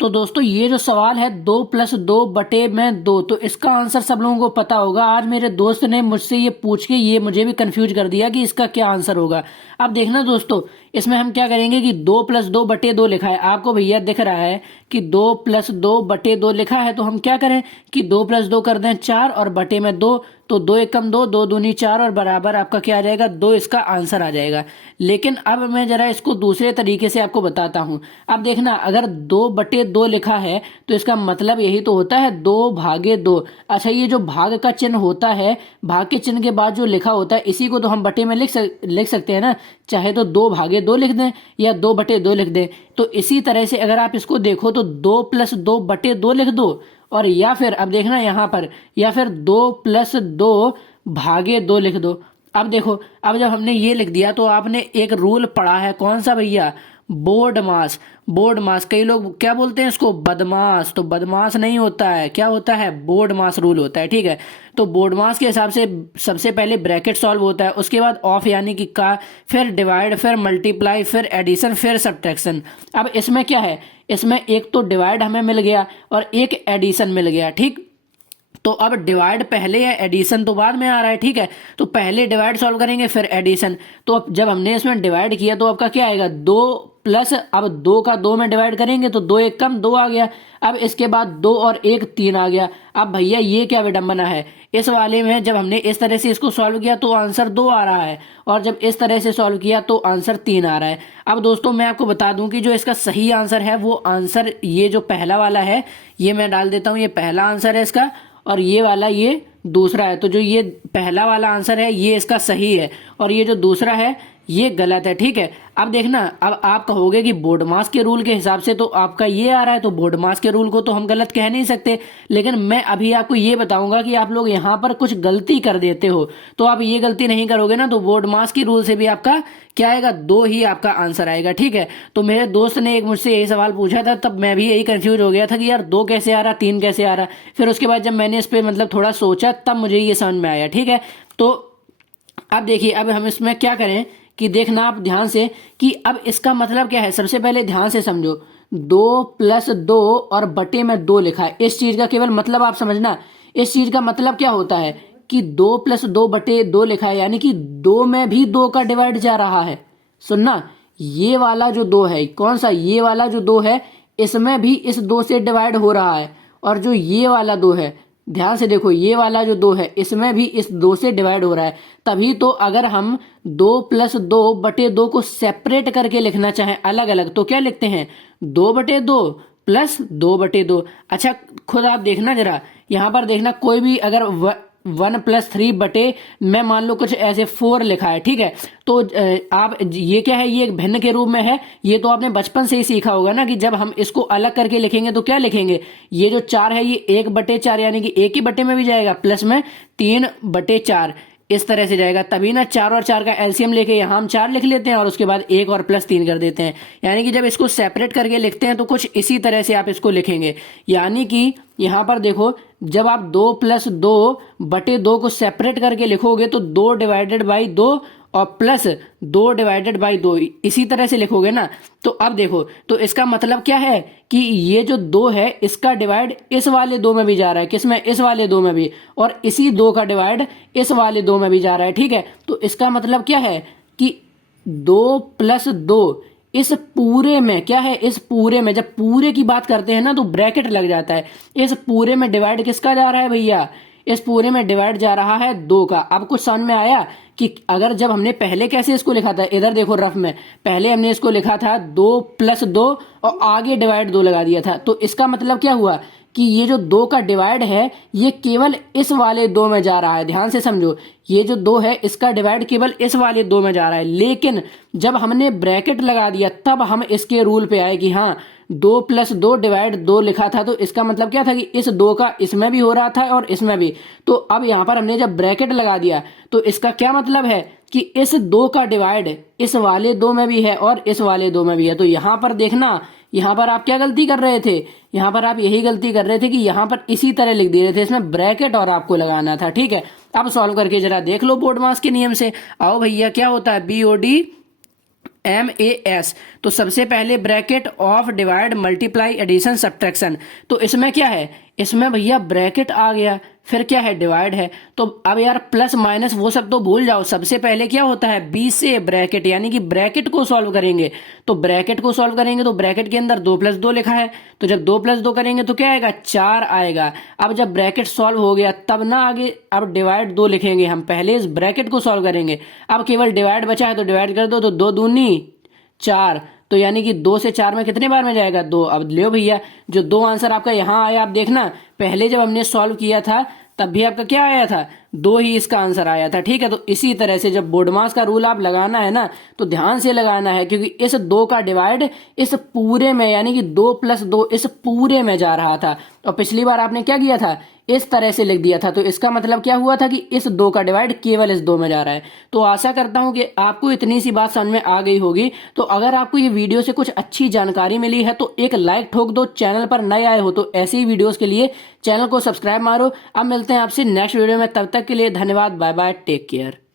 तो दोस्तों ये जो सवाल है 2+2/2, तो इसका आंसर सब लोगों को पता होगा। आज मेरे दोस्त ने मुझसे ये पूछ के ये मुझे भी कंफ्यूज कर दिया कि इसका क्या आंसर होगा। अब देखना दोस्तों, इसमें हम क्या करेंगे कि 2+2/2 लिखा है, आपको भैया दिख रहा है कि 2+2/2 लिखा है, तो हम क्या करें कि 2+2 कर दें 4 और बटे में 2, तो 2 एकम 2, 2 दूनी 4 और बराबर आपका क्या आ जाएगा 2, इसका आंसर आ जाएगा। लेकिन अब मैं जरा इसको दूसरे तरीके से आपको बताता हूं। अब देखना, अगर 2/2 लिखा है तो इसका मतलब यही तो होता है 2/2। अच्छा, ये जो भाग का चिन्ह होता है, भाग के चिन्ह के बाद जो लिखा होता है, इसी को तो हम बटे में लिख सकते हैं ना। चाहे तो 2/2 लिख दें या 2/2 लिख दें। तो इसी तरह से अगर आप इसको देखो तो 2+2/2 लिख दो, और या फिर अब देखना यहाँ पर, या फिर 2+2/2 लिख दो। अब देखो, अब जब हमने ये लिख दिया तो आपने एक रूल पढ़ा है, कौन सा भैया? बोर्ड मास। बोर्ड मास, कई लोग क्या बोलते हैं इसको? बदमाश। तो बदमाश नहीं होता है, क्या होता है? बोर्ड मास रूल होता है, ठीक है। तो बोर्ड मास के हिसाब से सबसे पहले ब्रैकेट सॉल्व होता है, उसके बाद ऑफ यानी कि का, फिर डिवाइड, फिर मल्टीप्लाई, फिर एडिशन, फिर सब्ट्रैक्शन। अब इसमें क्या है, इसमें एक तो डिवाइड हमें मिल गया और एक एडिशन मिल गया, ठीक। तो अब डिवाइड पहले है, एडिशन तो बाद में आ रहा है, ठीक है। तो पहले डिवाइड सॉल्व करेंगे फिर एडिशन। तो अब जब हमने इसमें डिवाइड किया तो आपका क्या आएगा 2 प्लस, अब 2 का 2 में डिवाइड करेंगे तो 2 एक कम 2 आ गया। अब इसके बाद 2 और 1 3 आ गया। अब भैया ये क्या विडंबना है, इस वाले में जब हमने इस तरह से इसको सॉल्व किया तो आंसर 2 आ रहा है, और जब इस तरह से सॉल्व किया तो आंसर 3 आ रहा है। अब दोस्तों मैं आपको बता दूं कि जो इसका सही आंसर है वो आंसर ये जो पहला वाला है, ये मैं डाल देता हूं, ये पहला आंसर है इसका, और ये वाला ये दूसरा है। तो जो ये पहला वाला आंसर है ये इसका सही है, और ये जो दूसरा है ये गलत है, ठीक है। अब देखना, अब आप कहोगे कि बोर्ड मास के रूल के हिसाब से तो आपका ये आ रहा है, तो बोर्ड मास के रूल को तो हम गलत कह नहीं सकते। लेकिन मैं अभी आपको ये बताऊंगा कि आप लोग यहाँ पर कुछ गलती कर देते हो, तो आप ये गलती नहीं करोगे ना, तो बोर्ड मास के रूल से भी आपका क्या आएगा 2 ही आपका आंसर आएगा, ठीक है। तो मेरे दोस्त ने एक मुझसे यही सवाल पूछा था, तब मैं भी यही कंफ्यूज हो गया था कि यार 2 कैसे आ रहा, 3 कैसे आ रहा। फिर उसके बाद जब मैंने इस पर मतलब थोड़ा सोचा तब मुझे ये समझ में आया, ठीक है। तो अब देखिए, अब हम इसमें क्या करें कि देखना आप ध्यान से कि अब इसका मतलब क्या है। सबसे पहले ध्यान से समझो, 2+2 और बटे में 2 लिखा है, इस चीज का केवल मतलब आप समझना। इस चीज का मतलब क्या होता है कि 2+2/2 लिखा है, यानी कि 2 में भी 2 का डिवाइड जा रहा है। सुनना, ये वाला जो 2 है, कौन सा? ये वाला जो 2 है, इसमें भी इस 2 से डिवाइड हो रहा है। और जो ये वाला 2 है, ध्यान से देखो, ये वाला जो 2 है इसमें भी इस 2 से डिवाइड हो रहा है। तभी तो अगर हम 2+2/2 को सेपरेट करके लिखना चाहें अलग अलग, तो क्या लिखते हैं 2/2 प्लस 2/2। अच्छा, खुद आप देखना जरा, यहाँ पर देखना, कोई भी अगर 1+3 बटे मैं मान लो कुछ ऐसे 4 लिखा है, ठीक है। तो आप ये क्या है, ये एक भिन्न के रूप में है। ये तो आपने बचपन से ही सीखा होगा ना कि जब हम इसको अलग करके लिखेंगे तो क्या लिखेंगे, ये जो 4 है ये 1/4 यानी कि एक ही बटे में भी जाएगा, प्लस में 3/4 इस तरह से जाएगा। तभी ना 4 और 4 का एलसीएम लेके यहाँ हम 4 लिख लेते हैं और उसके बाद 1 और +3 कर देते हैं। यानी कि जब इसको सेपरेट करके लिखते हैं तो कुछ इसी तरह से आप इसको लिखेंगे। यानी कि यहाँ पर देखो, जब आप 2+2/2 को सेपरेट करके लिखोगे तो 2/2 और प्लस 2/2 इसी तरह से लिखोगे ना। तो अब देखो, तो इसका मतलब क्या है कि ये जो 2 है इसका डिवाइड इस वाले 2 में भी जा रहा है, किसमें? इस वाले 2 में भी, और इसी 2 का डिवाइड इस वाले 2 में भी जा रहा है, ठीक है। तो इसका मतलब क्या है कि 2+2 इस पूरे में क्या है, इस पूरे में जब पूरे की बात करते हैं ना तो ब्रैकेट लग जाता है। इस पूरे में डिवाइड किसका जा रहा है भैया? इस पूरे में डिवाइड जा रहा है 2 का। अब कुछ समझ में आया कि अगर जब हमने पहले कैसे इसको लिखा था, इधर देखो रफ में, पहले हमने इसको लिखा था 2+2 और आगे डिवाइड 2 लगा दिया था। तो इसका मतलब क्या हुआ कि ये जो 2 का डिवाइड है ये केवल इस वाले 2 में जा रहा है। ध्यान से समझो, ये जो 2 है इसका डिवाइड केवल इस वाले 2 में जा रहा है। लेकिन जब हमने ब्रैकेट लगा दिया तब हम इसके रूल पे आए कि हाँ 2+2/2 लिखा था, तो इसका मतलब क्या था कि इस 2 का इसमें भी हो रहा था और इसमें भी। तो अब यहाँ पर हमने जब ब्रैकेट लगा दिया तो इसका क्या मतलब है कि इस 2 का डिवाइड इस वाले 2 में भी है और इस वाले 2 में भी है। तो यहाँ पर देखना, यहाँ पर आप क्या गलती कर रहे थे, यहाँ पर आप यही गलती कर रहे थे कि यहाँ पर इसी तरह लिख दे रहे थे, इसमें ब्रैकेट और आपको लगाना था, ठीक है। अब सॉल्व करके जरा देख लो बोर्ड मास के नियम से। आओ भैया, क्या होता है BOD MAS। तो सबसे पहले bracket of divide multiply addition subtraction. तो इसमें क्या है, इसमें भैया ब्रैकेट आ गया, फिर क्या है, डिवाइड है। तो अब यार प्लस माइनस वो सब तो भूल जाओ, सबसे पहले क्या होता है, बी से ब्रैकेट, यानी कि ब्रैकेट को सॉल्व करेंगे। तो ब्रैकेट को सॉल्व करेंगे तो ब्रैकेट के अंदर 2 + 2 लिखा है, तो जब 2 + 2 करेंगे तो क्या आएगा, 4 आएगा। अब जब ब्रैकेट सॉल्व हो गया तब ना आगे अब डिवाइड 2 लिखेंगे, हम पहले इस ब्रैकेट को सॉल्व करेंगे। अब केवल डिवाइड बचा है तो डिवाइड कर दो, तो 2 दूनी 4, तो यानी कि 2 से 4 में कितने बार में जाएगा, 2। अब लियो भैया, जो 2 आंसर आपका यहाँ आया, आप देखना पहले जब हमने सॉल्व किया था तब भी आपका क्या आया था, 2 ही इसका आंसर आया था। ठीक है, तो इसी तरह से जब बोडमास का रूल आप लगाना है ना तो ध्यान से लगाना है, क्योंकि इस 2 का डिवाइड इस पूरे में, यानी कि 2 + 2 इस पूरे में जा रहा था। और पिछली बार आपने क्या किया था, इस तरह से लिख दिया था, तो इसका मतलब क्या हुआ था कि इस 2 का डिवाइड केवल इस 2 में जा रहा है। तो आशा करता हूं कि आपको इतनी सी बात समझ में आ गई होगी। तो अगर आपको ये वीडियो से कुछ अच्छी जानकारी मिली है तो एक लाइक ठोक दो, चैनल पर नए आए हो तो ऐसी ही वीडियोस के लिए चैनल को सब्सक्राइब मारो। अब मिलते हैं आपसे नेक्स्ट वीडियो में, तब तक के लिए धन्यवाद, बाय बाय, टेक केयर।